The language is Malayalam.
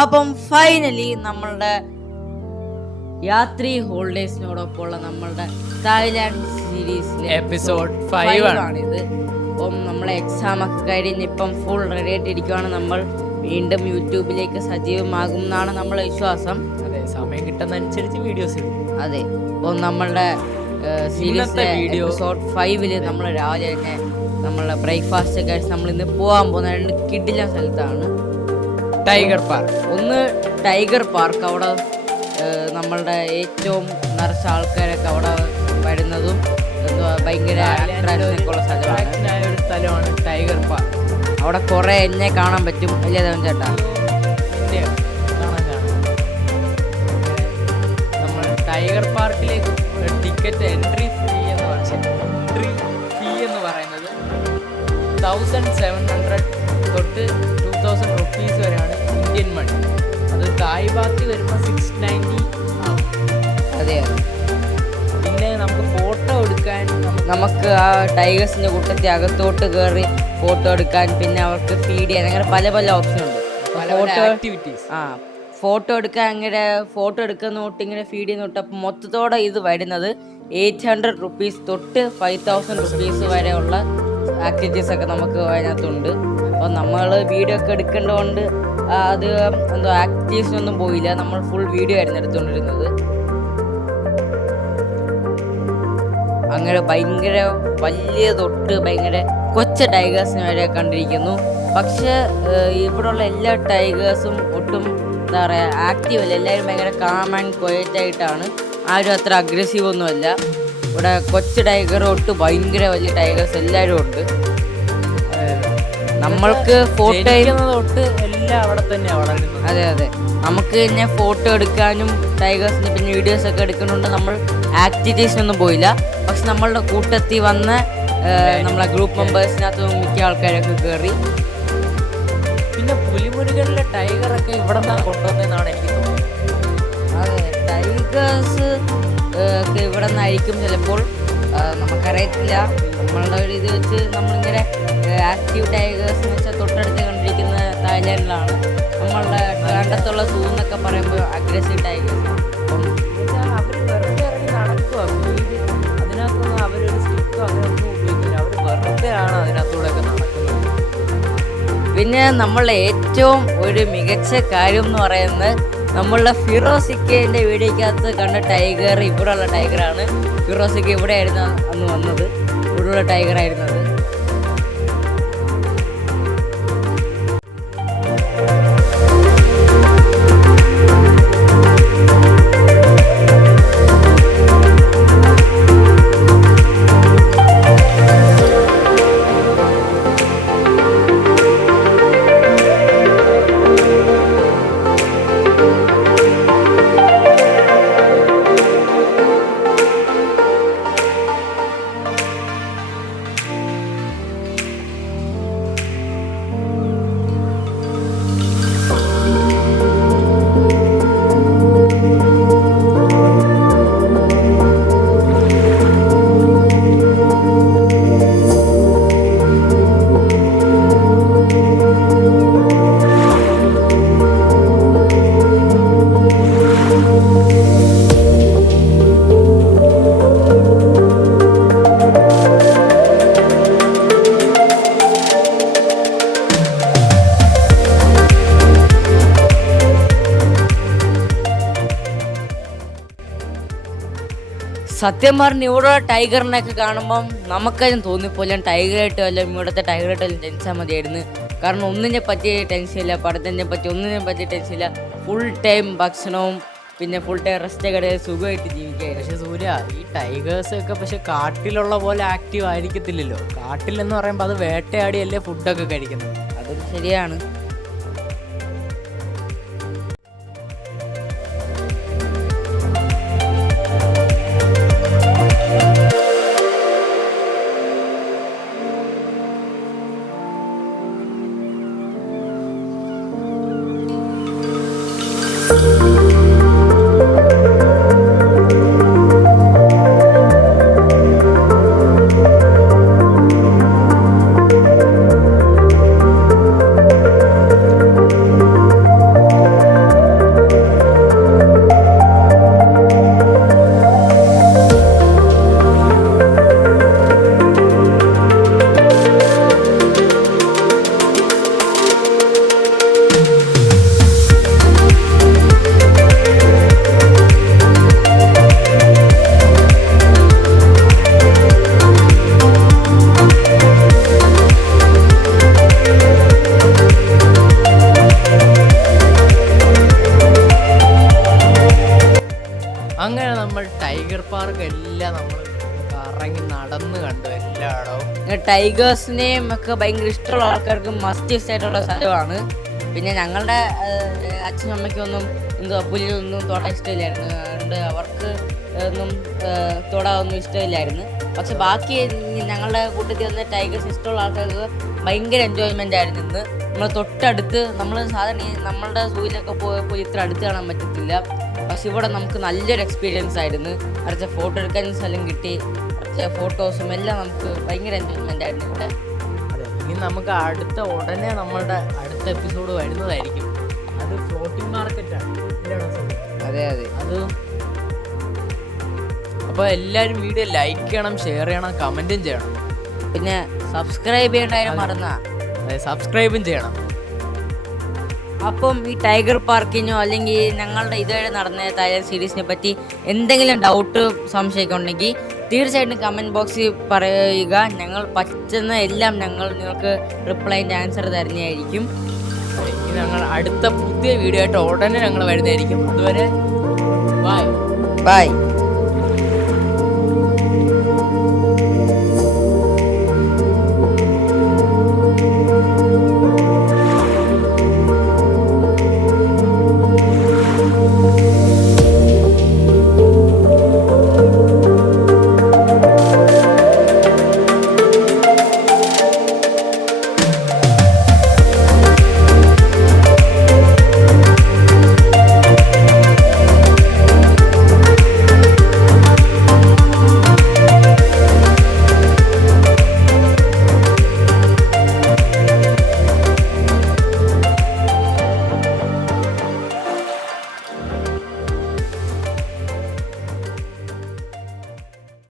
അപ്പം ഫൈനലി നമ്മളുടെ യാത്രി ഹോളിഡേസിനോടൊപ്പമുള്ള നമ്മളുടെ തായ്ലാൻഡ് സീരീസിലെ എപ്പിസോഡ് 5 ആണിത്. അപ്പം നമ്മളെ എക്സാം ഒക്കെ കഴിഞ്ഞ് ഇപ്പം ഫുൾ റെഡി ആയിട്ടിരിക്കുകയാണ്. നമ്മൾ വീണ്ടും യൂട്യൂബിലേക്ക് സജീവമാകും എന്നാണ് നമ്മളെ വിശ്വാസം. അതെ, സമയം കിട്ടുന്നതനുസരിച്ച് വീഡിയോസ് ഇടും. അതെ, അപ്പം നമ്മളുടെ സീരീസിലെ എപ്പിസോഡ് 5 നമ്മൾ രാവിലെ തന്നെ നമ്മളെ ബ്രേക്ക്ഫാസ്റ്റ് ഒക്കെ കഴിച്ച് നമ്മൾ ഇന്ന് പോകാൻ പോകുന്ന 2 കിടിലൻ സ്ഥലത്താണ്. Tiger park. ഒന്ന് ടൈഗർ പാർക്ക്, അവിടെ നമ്മളുടെ ഏറ്റവും നിറച്ച ആൾക്കാരൊക്കെ അവിടെ വരുന്നതും ഭയങ്കര അട്രാക്ഷനൊക്കെ ഉള്ള സ്ഥലമാണ് ടൈഗർ പാർക്ക്. അവിടെ കുറെ എന്നെ കാണാൻ പറ്റും അല്ലേ ദേവൻ ചേട്ടാ? നമ്മൾ ടൈഗർ പാർക്കിലേക്ക് ടിക്കറ്റ് എൻട്രി ഫീ എന്ന് പറയുന്നത് 1700 തൊട്ട് 2000 റുപ്പീസ് വരെയാണ് ഇന്ത്യൻ മണി. അത് തായ് ബാത്തി വരുമ്പോൾ 690 ആവും. അതെ, പിന്നെ നമുക്ക് ഫോട്ടോ എടുക്കാൻ നമുക്ക് ആ ടൈഗേഴ്സിന്റെ കൂട്ടത്തിൽ അകത്തോട്ട് കയറി ഫോട്ടോ എടുക്കാൻ, പിന്നെ അവർക്ക് ഫീഡ് ചെയ്യാൻ, അങ്ങനെ പല പല ഓപ്ഷൻ ഉണ്ട്. ആക്ടിവിറ്റീസ്. ഫോട്ടോ എടുക്കാൻ അങ്ങനെ ഫോട്ടോ എടുക്കുന്ന തൊട്ട് ഇങ്ങനെ ഫീഡ് ചെയ്യുന്ന തൊട്ട് അപ്പം മൊത്തത്തോടെ ഇത് വരുന്നത് 800 റുപ്പീസ് തൊട്ട് 5000 റുപ്പീസ് വരെയുള്ള ആക്ടിവിറ്റീസ് ഒക്കെ നമുക്ക് അതിനകത്തുണ്ട്. അപ്പോൾ നമ്മൾ വീഡിയോ ഒക്കെ എടുക്കേണ്ടതുകൊണ്ട് അത് എന്തോ ആക്ടിവിറ്റീസിനൊന്നും പോയില്ല, നമ്മൾ ഫുൾ വീഡിയോ ആയിരുന്നു എടുത്തുകൊണ്ടിരുന്നത്. അങ്ങനെ ഭയങ്കര വലിയ തൊട്ട് ഭയങ്കര കൊച്ച ടൈഗേഴ്സിനെ വരെ കണ്ടിരിക്കുന്നു. പക്ഷെ ഇവിടെയുള്ള എല്ലാ ടൈഗേഴ്സും ഒട്ടും എന്താ പറയുക ആക്റ്റീവ് അല്ല, എല്ലാവരും ഭയങ്കര കാം ആൻഡ് ക്വയറ്റ് ആയിട്ടാണ്, ആരും അത്ര അഗ്രസീവ് ഒന്നുമല്ല. ഇവിടെ കൊച്ചു ടൈഗർ തൊട്ട് ഭയങ്കര വലിയ ടൈഗേഴ്സ് എല്ലാവരും ഉണ്ട്. നമ്മൾക്ക് ഫോട്ടോ തൊട്ട് എല്ലാം അവിടെ തന്നെയാണ് വളരുന്നത്. അതെ അതെ, നമുക്ക് തന്നെ ഫോട്ടോ എടുക്കാനും ടൈഗേഴ്സിന് പിന്നെ വീഡിയോസ് ഒക്കെ എടുക്കുന്നുണ്ട്. നമ്മൾ ആക്ടിവിറ്റീസിനൊന്നും പോയില്ല. പക്ഷെ നമ്മളുടെ കൂട്ടത്തിൽ വന്ന നമ്മളെ ഗ്രൂപ്പ് മെമ്പേഴ്സിനകത്ത് മിക്ക ആൾക്കാരൊക്കെ കയറി. പിന്നെ പുലിമുരുകനിലെ ടൈഗറൊക്കെ ഇവിടെ നിന്നാണ് കൊണ്ടുവന്നതെന്നാണ് എനിക്ക് തോന്നുന്നത്. അതെ, ടൈഗേഴ്സ് ഒക്കെ ഇവിടെ നിന്നായിരിക്കും ചിലപ്പോൾ, നമുക്കറിയത്തില്ല. നമ്മളുടെ ഒരു ഇത് വെച്ച് നമ്മളിങ്ങനെ ആക്റ്റീവ് ടൈഗേഴ്സ് എന്ന് വെച്ചാൽ തൊട്ടടുത്ത് കണ്ടിരിക്കുന്ന തായ്ലാൻഡിലാണ്. നമ്മളുടെ ട്രിവാൻഡ്രത്തുള്ള സൂ എന്നൊക്കെ പറയുമ്പോൾ അഗ്രസീവ് ടൈഗേഴ്സ്. അപ്പം അവർ വെറുതെ ഇറങ്ങി നടക്കുക, അതിനകത്തൊന്നും അവരൊരു സ്റ്റിക്കോ അങ്ങനെയൊന്നും ഉപയോഗിക്കില്ല. അവർ വെറുതെ ആണ് അതിനകത്തൂടെ ഒക്കെ നടക്കുന്നത്. പിന്നെ നമ്മളുടെ ഏറ്റവും ഒരു മികച്ച കാര്യം എന്ന് പറയുന്നത് നമ്മളുടെ ഫിറോസിക്കൻ്റെ വീഡിയോക്കകത്ത് കണ്ട ടൈഗർ ഇവിടെയുള്ള ടൈഗറാണ്. ഫിറോസിക്ക ഇവിടെ ആയിരുന്നു അന്ന് വന്നത്, ഇവിടെയുള്ള ടൈഗറായിരുന്നത്. സത്യം പറഞ്ഞ് ഇവിടെ ടൈഗറിനെയൊക്കെ കാണുമ്പം നമുക്കതിനും തോന്നിപ്പോലെ ടൈഗറായിട്ട് വല്ലതും ഇവിടുത്തെ ടൈഗറായിട്ട് വല്ലതും ജനിച്ചാൽ മതിയായിരുന്നു. കാരണം ഒന്നിനെ പറ്റി ടെൻഷനില്ല, പഠനത്തിനെ പറ്റി ഒന്നിനെ പറ്റി ടെൻഷനില്ല. ഫുൾ ടൈം ഭക്ഷണവും പിന്നെ ഫുൾ ടൈം റെസ്റ്റ് ഒക്കെ സുഖമായിട്ട് ജീവിക്കുകയായിരുന്നു. പക്ഷെ സൂര്യ, ഈ ടൈഗേഴ്സ് ഒക്കെ പക്ഷെ കാട്ടിലുള്ള പോലെ ആക്റ്റീവ് ആയിരിക്കത്തില്ലല്ലോ. കാട്ടിലെന്ന് പറയുമ്പോൾ അത് വേട്ടയാടിയല്ലേ ഫുഡൊക്കെ കഴിക്കുന്നത്. അതും ശരിയാണ്. അങ്ങനെ നമ്മൾ ടൈഗർ പാർക്ക് എല്ലാം നമ്മൾ കറങ്ങി നടന്ന് കണ്ടു എല്ലായിടവും. ടൈഗേഴ്സിനെയും ഒക്കെ ഭയങ്കര ഇഷ്ടമുള്ള ആൾക്കാർക്ക് മസ്റ്റ് വിസിറ്റ് ആയിട്ടുള്ള സ്ഥലമാണ്. പിന്നെ ഞങ്ങളുടെ അച്ഛനും അമ്മയ്ക്കൊന്നും പുലിയൊന്നും തൊടാൻ ഇഷ്ടമില്ലായിരുന്നു. അതുകൊണ്ട് അവർക്ക് ഒന്നും തൊടാനൊന്നും ഇഷ്ടമില്ലായിരുന്നു. പക്ഷെ ബാക്കി ഞങ്ങളുടെ കൂട്ടത്തിൽ വന്ന ടൈഗേഴ്സ് ഇഷ്ടമുള്ള ആൾക്കാർക്ക് ഭയങ്കര എൻജോയ്മെൻ്റ് ആയിരുന്നു. ഇന്ന് നമ്മൾ തൊട്ടടുത്ത് നമ്മൾ സാധാരണ നമ്മളുടെ സൂയിലൊക്കെ പോയി ഇത്ര അടുത്ത് കാണാൻ പറ്റത്തില്ല. പക്ഷെ ഇവിടെ നമുക്ക് നല്ലൊരു എക്സ്പീരിയൻസ് ആയിരുന്നു. അടുത്ത ഫോട്ടോ എടുക്കാനും സ്ഥലം കിട്ടി, അടുത്ത ഫോട്ടോസും എല്ലാം നമുക്ക് ഭയങ്കര എൻജോയ്മെൻ്റ് ആയിരുന്നു ഇവിടെ. അതെ, ഇനി നമുക്ക് ഉടനെ നമ്മളുടെ അടുത്ത എപ്പിസോഡ് വരുന്നതായിരിക്കും. അത് ഫ്ലോട്ടിംഗ് മാർക്കറ്റാണ്. അതെ അതെ, അത് അപ്പോൾ എല്ലാവരും വീഡിയോ ലൈക്ക് ചെയ്യണം, ഷെയർ ചെയ്യണം, കമൻറ്റും ചെയ്യണം. പിന്നെ സബ്സ്ക്രൈബ് ചെയ്യേണ്ടായാലും മറന്നാ. അതെ, സബ്സ്ക്രൈബും ചെയ്യണം. അപ്പം ഈ ടൈഗർ പാർക്കിനോ അല്ലെങ്കിൽ ഞങ്ങളുടെ ഇതുവരെ നടന്ന തായ്ലൻഡ് സീരീസിനെ പറ്റി എന്തെങ്കിലും ഡൗട്ട് സംശയമൊക്കെ ഉണ്ടെങ്കിൽ തീർച്ചയായിട്ടും കമൻറ്റ് ബോക്സിൽ പറയുക. ഞങ്ങൾ പറ്റുന്ന എല്ലാം നിങ്ങൾക്ക് റിപ്ലൈൻ്റെ ആൻസർ തരുന്നതായിരിക്കും. ഇനി ഞങ്ങൾ അടുത്ത പുതിയ വീഡിയോ ആയിട്ട് ഉടനെ ഞങ്ങൾ വരുന്നതായിരിക്കും. അതുവരെ ബൈ.